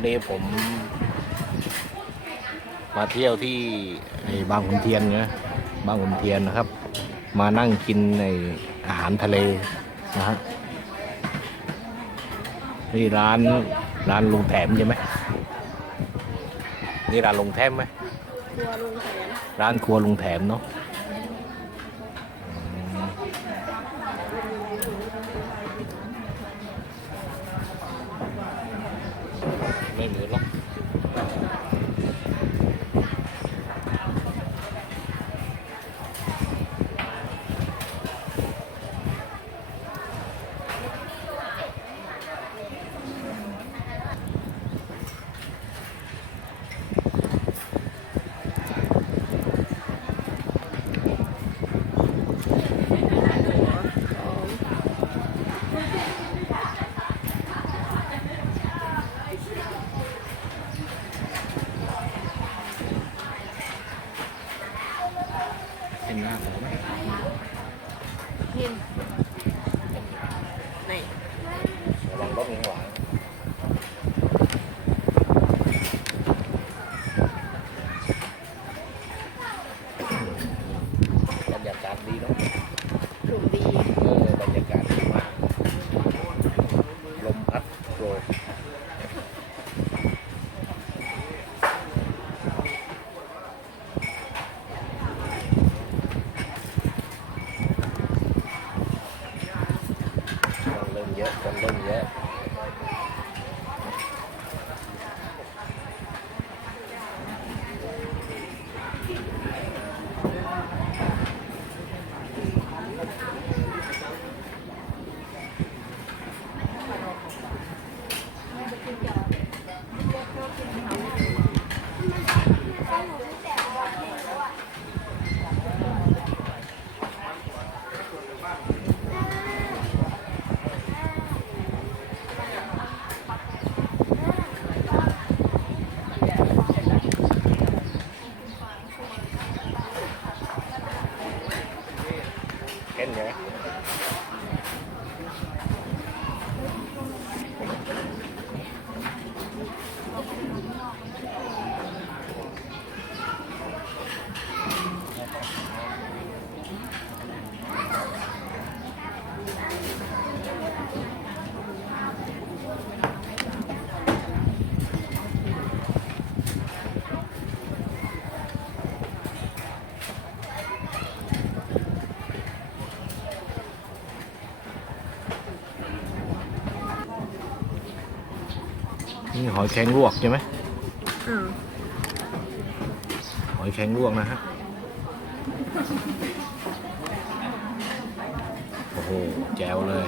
วันนี้ผมมาเที่ยวที่บางขุนเทียนนะบางขุนเทียนนะครับมานั่งกินในอาหารทะเลนะฮะนี่ร้านลุงแถมใช่ไหมนี่ร้านลุงแถมไหมครัวลุงแถมร้านครัวลุงแถมเนาะไม่เหมือนหรอกเป็นหน้าผมไหมเห็นไหนระวังรถหวานบรรยากาศดีเนาะถูกดีบรรยากาศดีมากลมพัดโชยคนเริ่มเยอะเห็นไหมนี่หอยแครงลวกใช่ไหมหอยแครงลวกนะฮะโอ้โหแจ๋วเลย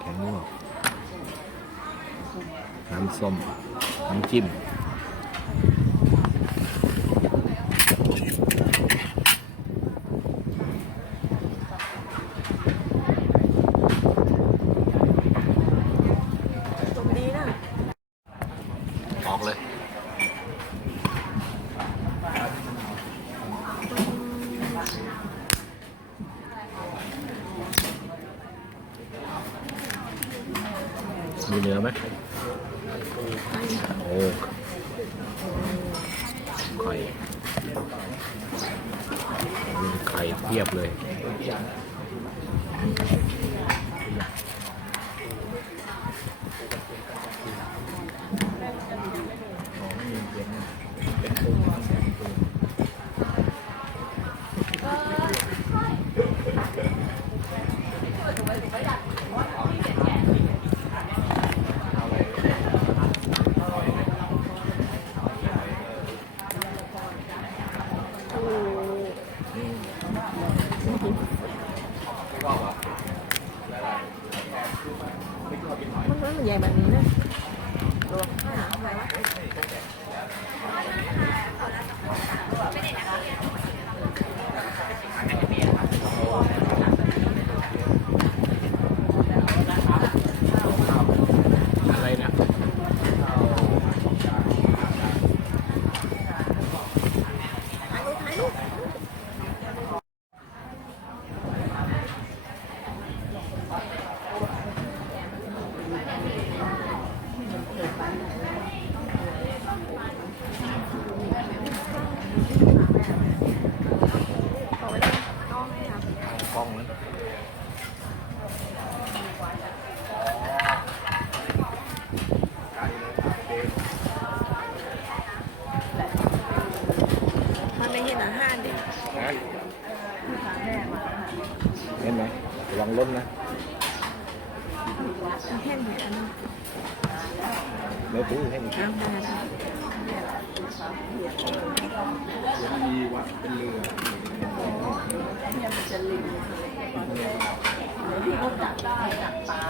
แครงลวกน้ำส้มน้ำจิ้มออกเลยมีเนื้อไหมโอ้ไข่มีไข่เทียบเลย นะเห็นไหมระวังล้มนะ แห้งเหมือนกัน ไม่ปื้อให้มัน น้ำมาค่ะ มีวัดเป็นเรือเนี่ยมันจะลิงที่เขาจับได้จับปลา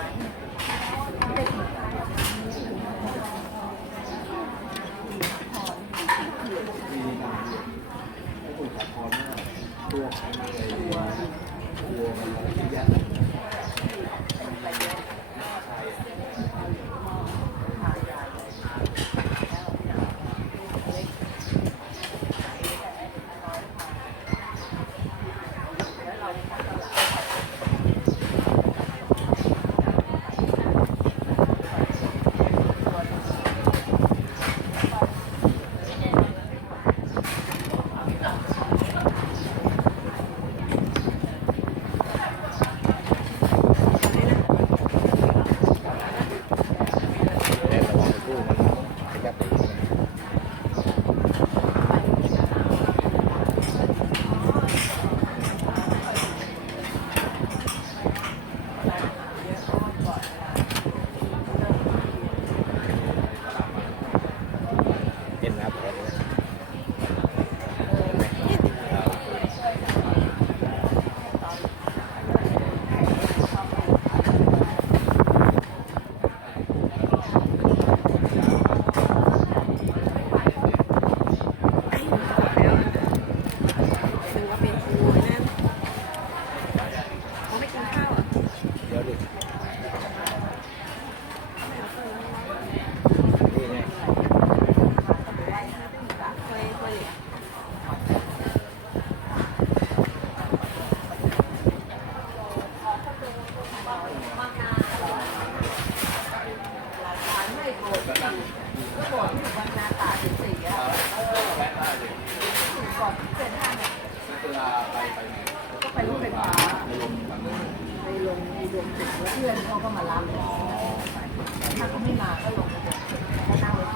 เพื่อนเขาก็มารับถ้าเขาไม่มาก็ลงไปก็นั่งรถ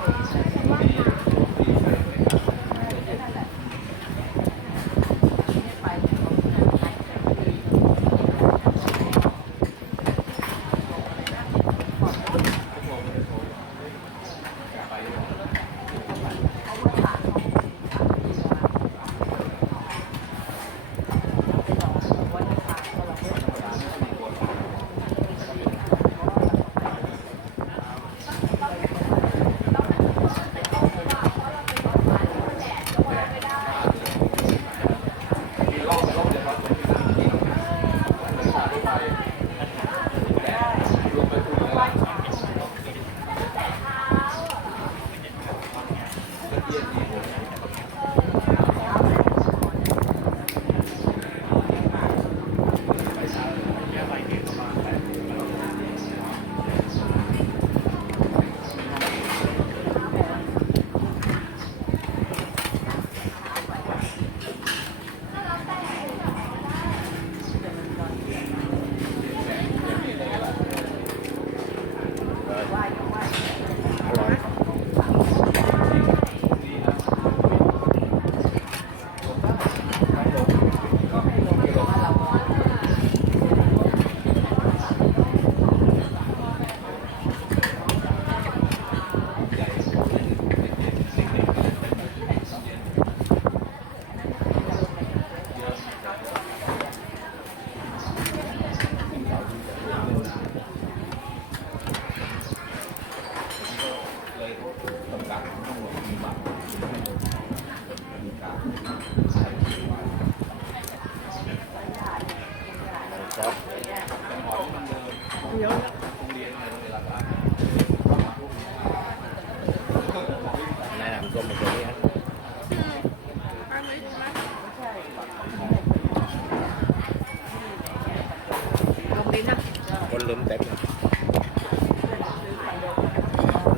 คนเริ่มเต็มแล้ว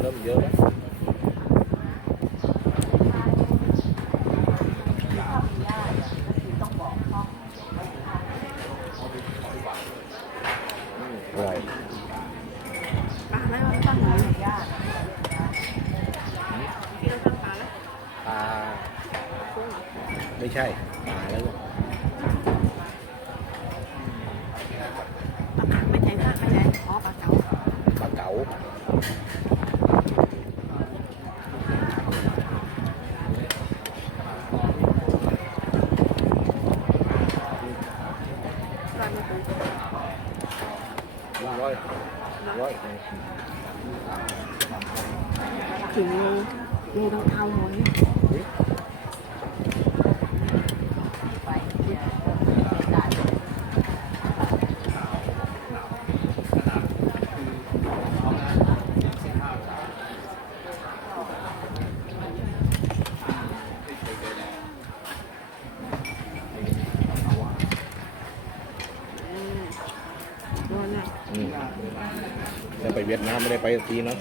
เริ่มเยอะแล้วอร่อย ปลาไม่มันตั้งหรือญาติที่เราตั้งปลาแล้ว ปลาไม่ใช่ปลาแล้ว ร้อย ถึงโลต้องเอาหมดเนี่ยโดนอ่ะ จะไปเวียดนามไม่ได้ไปสักทีเนาะ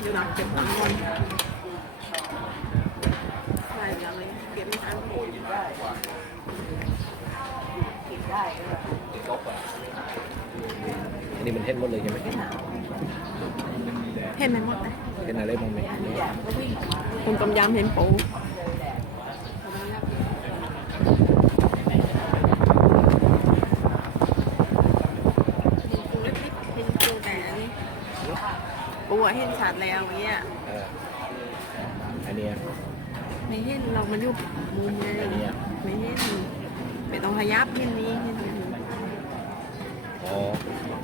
อยู่หลังเก็บตังค์ก่อนใส่อะไรเก็บไม่ทัน อันนี้มันเห็นหมดเลยใช่ไหม เห็นไหมหมดเลย เห็นอะไรบ้างไหม ผมต้มยำเห็นปูเห็นปูแต่อันนี้ปูอะเห็นชัดแล้วอย่างเงี้ย อันเนี้ย ไม่เห็นเรามันอยู่มุมไงไม่เห็นไม่ต้องขยับเห็นนี้เห็นนี้ อ๋อ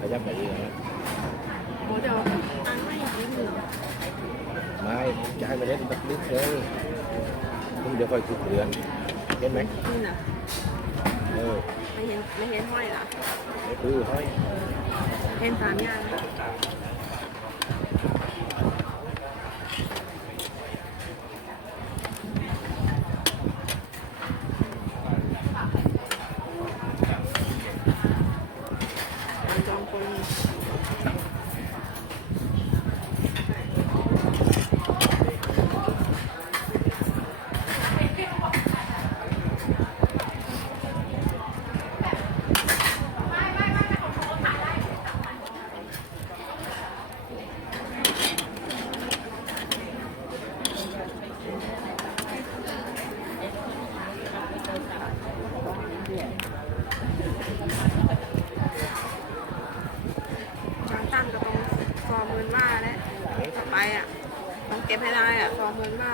ขยับไปเองนะ โอ้เดี๋ยวตั้งไม่ยืนเหรอ ไม่จะให้มันเล่นตักลึกเลยคุณเดี๋ยวค่อยคุกเรือนเห็นไหม นี่น่ะ เออ ไม่เห็นห้อยเหรอ ไม่คือห้อย เห็นสามอย่างจองคน จางตั้งก็ต้องซ้อมเงินว่าแล้วต่อไปอ่ะต้องเก็บให้ได้อ่ะซ้อมเงินว่า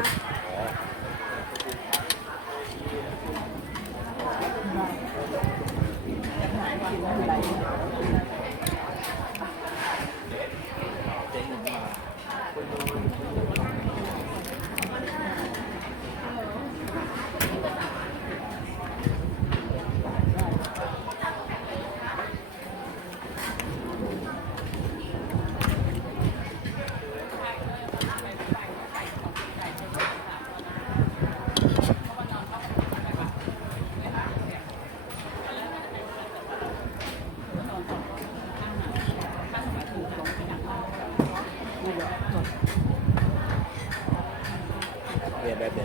เนี่ยแบบไหน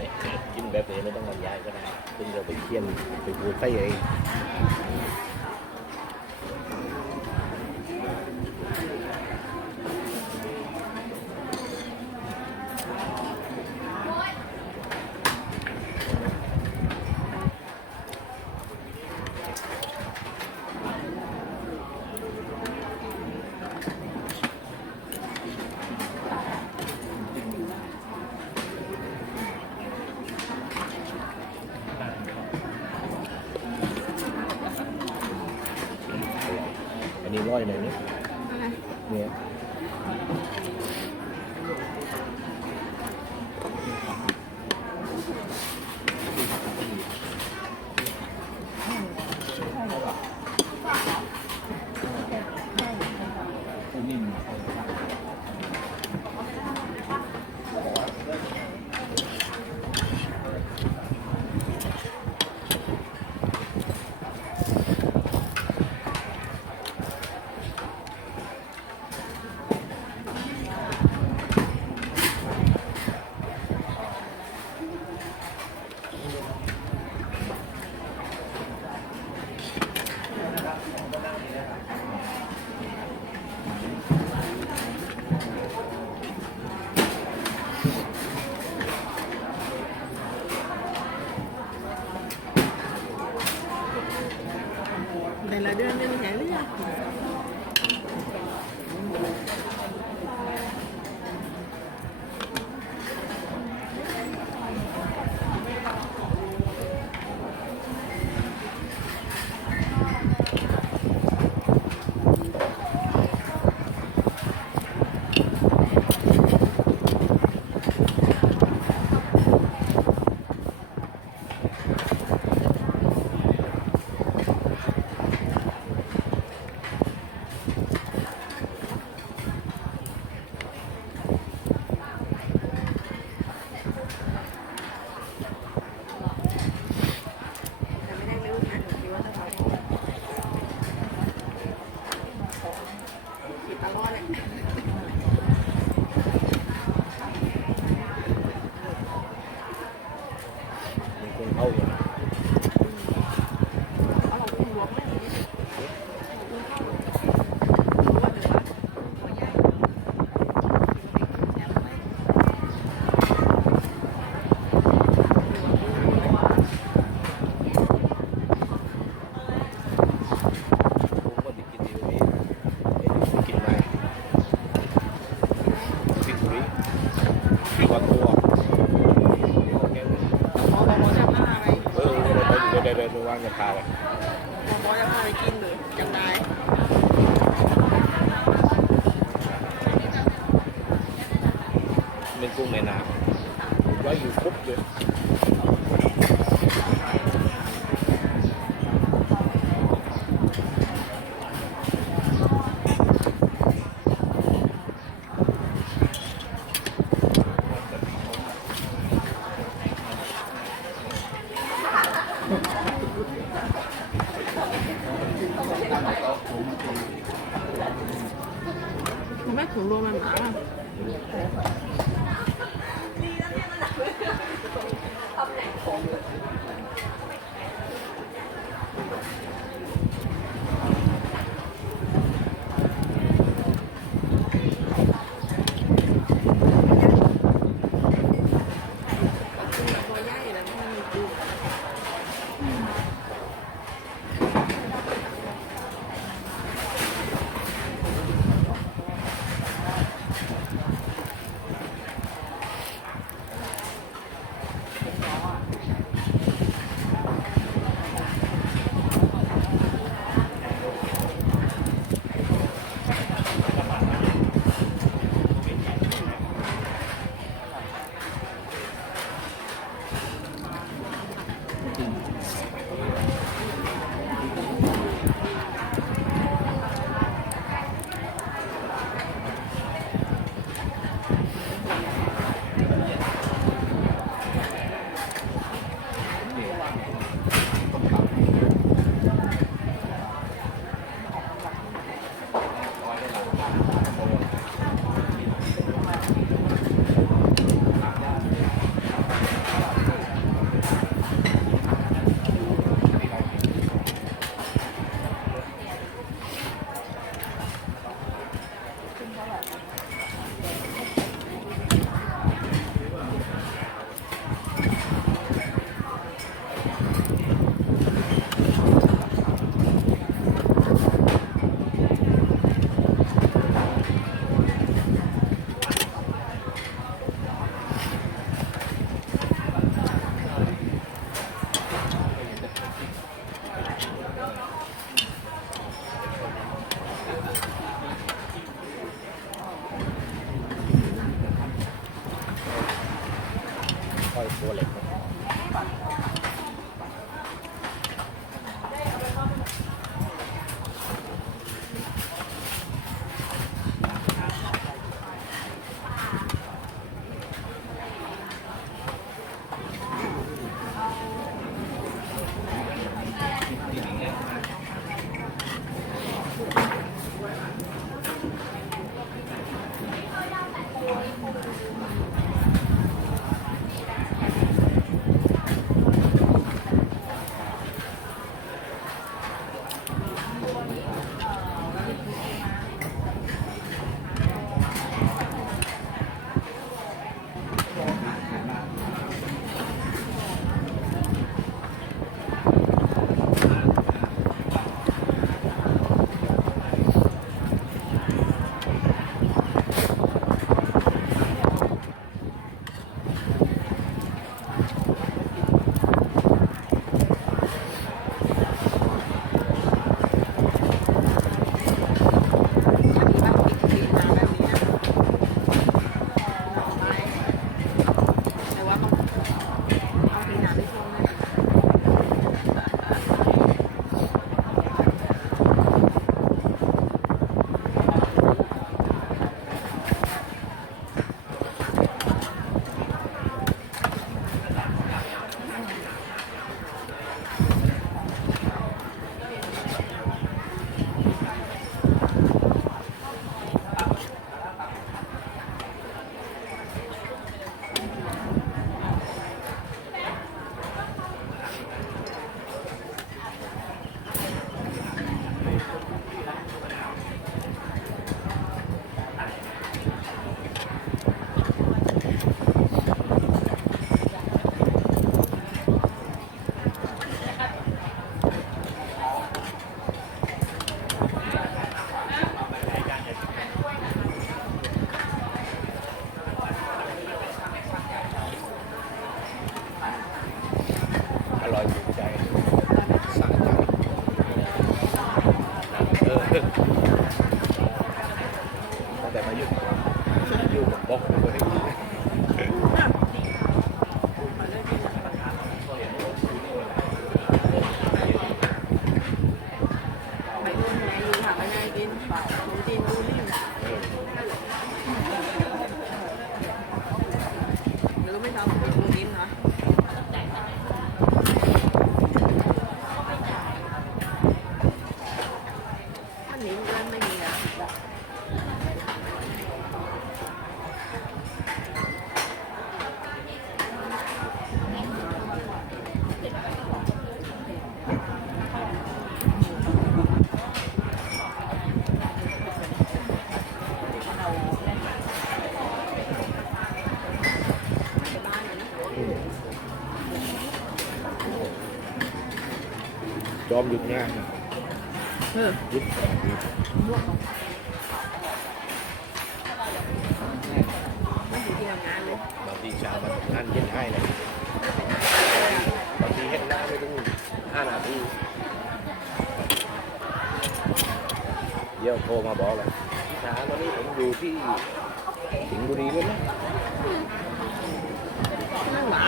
กินแบบไหนไม่ต้องบรรยายก็ได้คุณเดี๋ยวไปเคี่ยนไปปูไส้เอง อันนี้ร้อยหน่อยนี่ อะไร เนี่ยแต่ละเดือนไม่มีไหนเลือก ดูว่างจะพาเลย หมอจะพาไปกินหรือยังไง เป็นกุ้งแม่น้ำไว้อยู่คุบเลยมันไม่ถึงรวมมันหนา ตัวใหญ่แล้วมันมีกุ้งค่อยตัวเหล็ก จอมหยุดงาน เออ หยุด ไม่อยู่ที่ทำงานเลย บางทีเช้ามาทำงานเย็นให้เลยบางทีเห็นหน้าไม่ถึง5 นาทีเดี๋ยวโทรมาบอกเลยช้าตอนนี้ผมอยู่ที่สิงห์บุรีเลยนะ นั่งหวา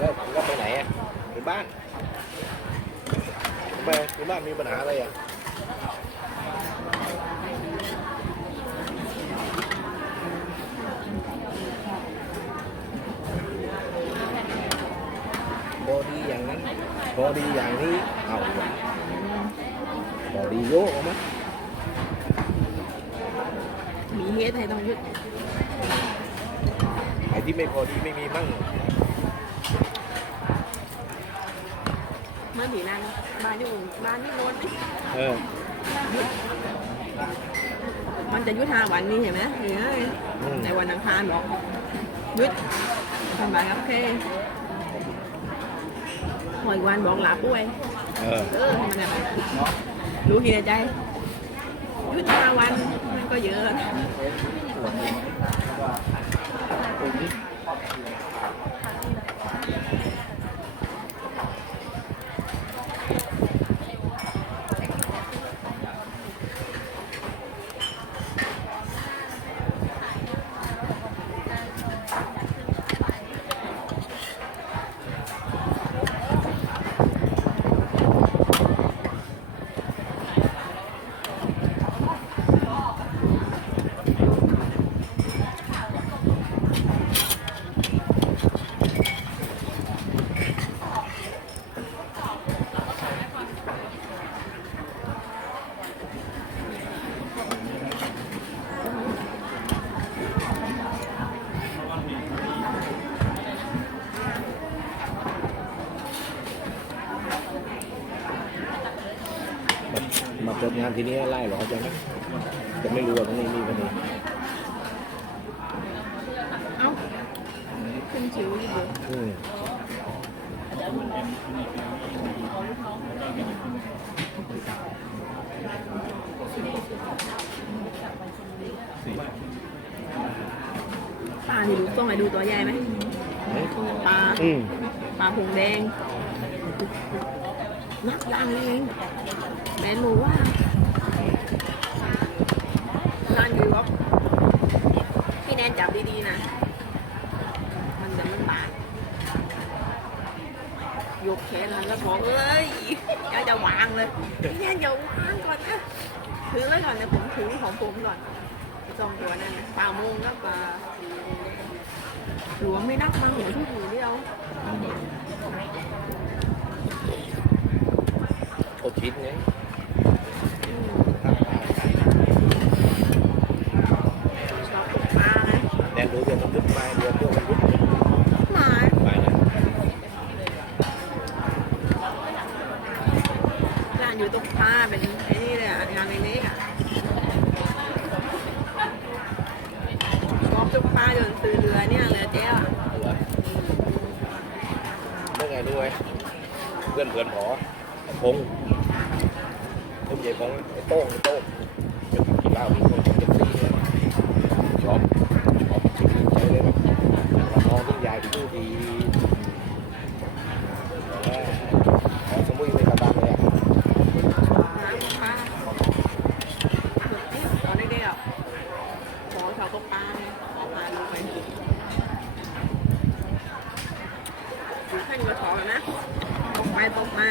แล้วไปไหนอ่ะไปบ้านไปบ้านมีปัญหาอะไรอ่ะพอดีอย่างนั้นพอดีอย่างนี้เอาพอดีโยกออกมา มีเฮ็ดให้ต้องยึด ไอ้ที่ไม่พอดีไม่มีมั่ง เมื่อผีนั้นบ้านอยู่บ้านนี่โน้นนี่ เออ มันจะยุด5 วันนี่เห็นไหมเฮ้ยในวันอังคารบอกยุดทำบายครับแค่หอยวันบอกหลาป่วย มันแบบรู้กี่ในใจยุด5 วันมันก็เยอะนะ มาเปิดงานทีนี้ไล่หรอจะไหมจะไม่รู้ว่าตรงนี้มีพอดี เอ้าขึ้นชิวอยู่ ปลานี่ดูต้องไปดูตัวใหญ่ไหมปลาปลาผงแดงนักดังเองแม่รู้ว่าร้านอยู่ว่าพี่แนนจับดีๆนะมันจะมันบาดยกแขนมันแล้วบอกเอ้ยจะวางเลยพี่แนนอย่าวางก่อนนะถือไว้ก่อนนะผมถือของผมก่อน2 ตัวนั่นปลาโมงแล้วปลาหลวงไม่นักมาหัวที่หูเดียว อบชิ้นไงชอบตกปลาไง แนนรู้เดี๋ยวมันยุดไปเดี๋ยวพวกมันยุด หมา ไปนะ ร้านอยู่ตกปลาเป็นไอ้นี่เลยอ่ะงานเล็กๆอ่ะชอบตกปลาจนซื้อเรือเนี่ยเรือเจ๊อ่ะ เรื่องไงรู้ไหมเพื่อนผอพงใหญ่พงไอ้โต้งจะกินเหล้ามีคนจะตีเลยชอบชิมใจเลยนะน้องที่ใหญ่ที่ดูดีขอสมุยไม่กระตังเลยอ่ะ น้ำตกปลาตอนเด็กๆอ่ะขอชาวตกปลาเนี่ยขอพาดูไปดูแค่นี้ก็ถอดนะตกไปตกมา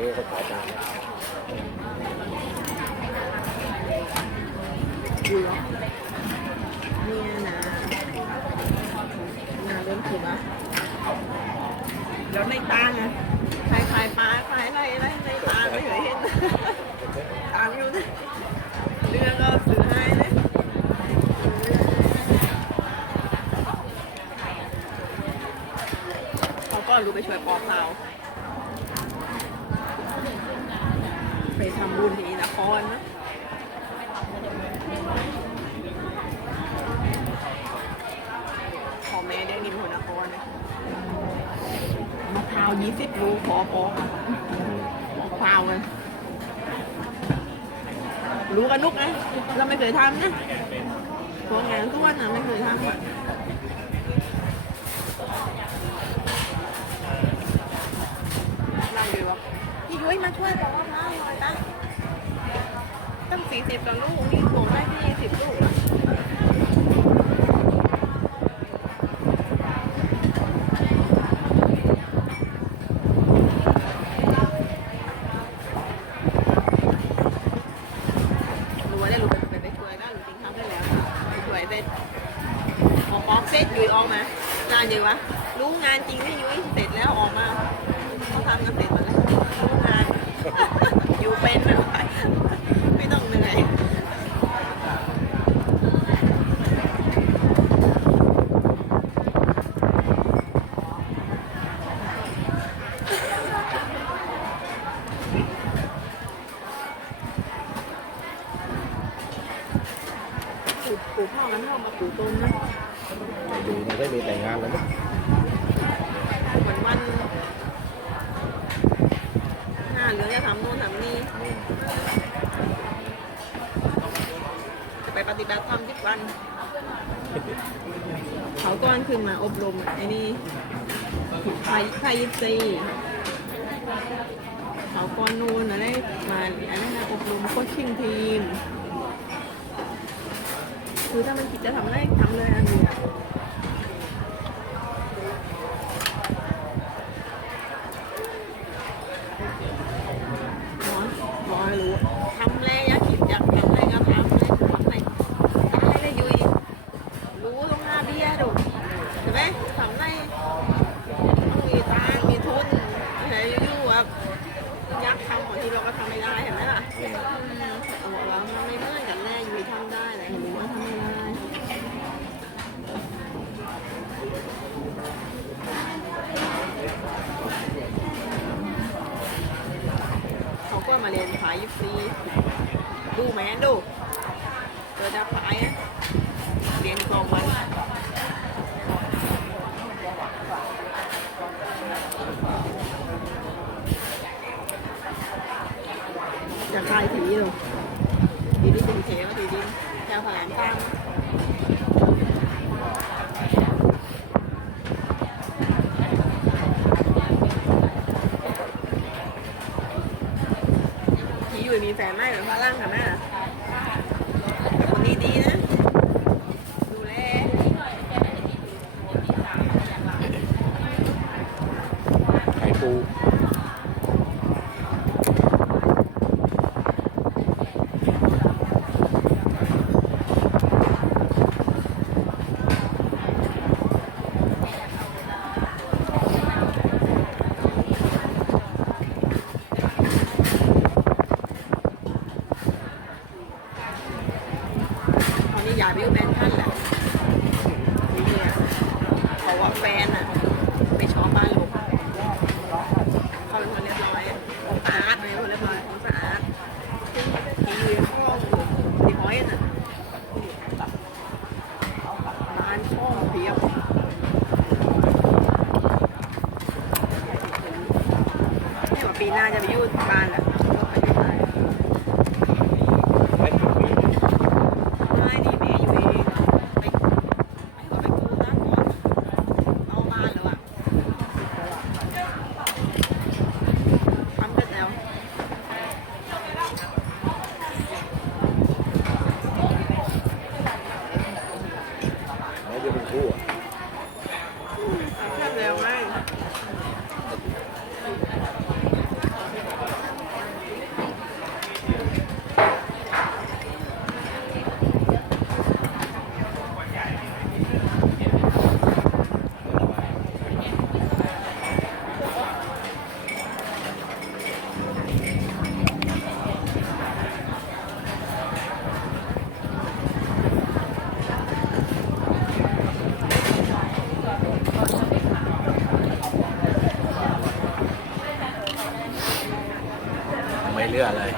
เลเขาขายมา ดูเหรอเนี่ยนะเริ่มถูกอ่ะแล้วในตาไงใครปลาใครอะไรในตาไม่เคยเห็นตามอยู่นะเรือก็ซื้อให้เลยเขาก็รู้ไปช่วยปอเปล่าไปทำบุญที่นครนะพ่อแม่ได้กินหัวนครนะมะพร้าว20 ลูกพอมะพร้าวกันรู้กันนุกนะเราไม่เคยทำนะพวกงานทุกวันนะไม่เคยทำอ่ะนั่งดูวะพี่ยุ้ยมาช่วยบอกว่าพร้าวหน่อยตั้ง40 กับลูกนี่ผมได้ที่20 ลูกแล้วเสร็จยุยออกมางานอยู่วะรู้งานจริงไหมยุยเสร็จแล้วออกมาเขาทำกันเสร็จหมดแล้วรู้งานอยู่เป็นไม่ต้องเหนื่อยปลูกพ่อกันเท่ามาปลูกต้นนะอยู่มันได้มีแต่งงานแล้วมั้งเหมือนวันเหลือจะทำโน่นทำนี่จะไปปฏิบัติธรรม10 วันเขาก้อนขึ้นมาอบรมไอ้นี่ไทยยิปซีเขาก้อนนูนอะไรมาอันนั้นนะอบรมโค้ชชิ่งทีมคือถ้ามันคิดจะทำอะไรทำเลยอันนี้หมอรู้ทำเลยอยากคิดอยากทำอะไรก็ทำเลยทำอะไรตายเลยยุยรู้ตรงหน้าเบี้ยดูใช่ไหมทำอะไรต้องมีตังมีทุนอะไรอยู่ๆแบบอยากทำของที่เราก็ทำไม่ได้เห็นไหมล่ะบอกเราไม่เหมือนกันแน่ยุยทำได้แต่เห็นว่าทำไม่ได้เขาก็มาเรียนขายยิปซีดูไหมดูเจอจะขายเรียน2 วันจะขายผีอยู่ทีนี้เป็นเขียวทีนี้แถวผ่านตามมีแฟนไหมหรือฝรั่งค่ะแม่คนนี้ดีนะดูแลไข่ปูอย่าไปอยู่แบนท่านแหละนี่เขาว่าแฟนอ่ะไปชอบบ้านลูกเขาเป็นคนเรียบร้อยสะอาดเลยคนเรียบร้อยของสะอาดที่อยู่ในห้องที่ห้อยน่ะบ้านห้องเพียบนี่ว่าปีหน้าจะไปอยู่บ้านแหละ เยอะเลย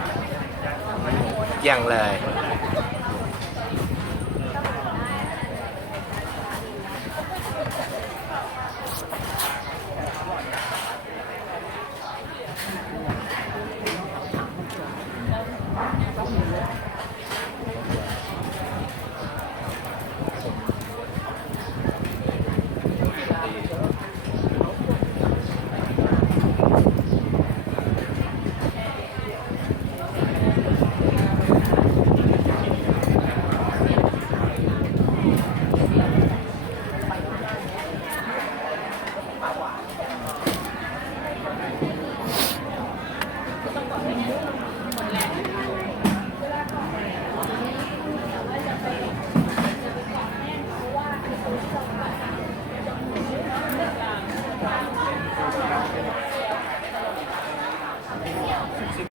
เกลี้ยงเลย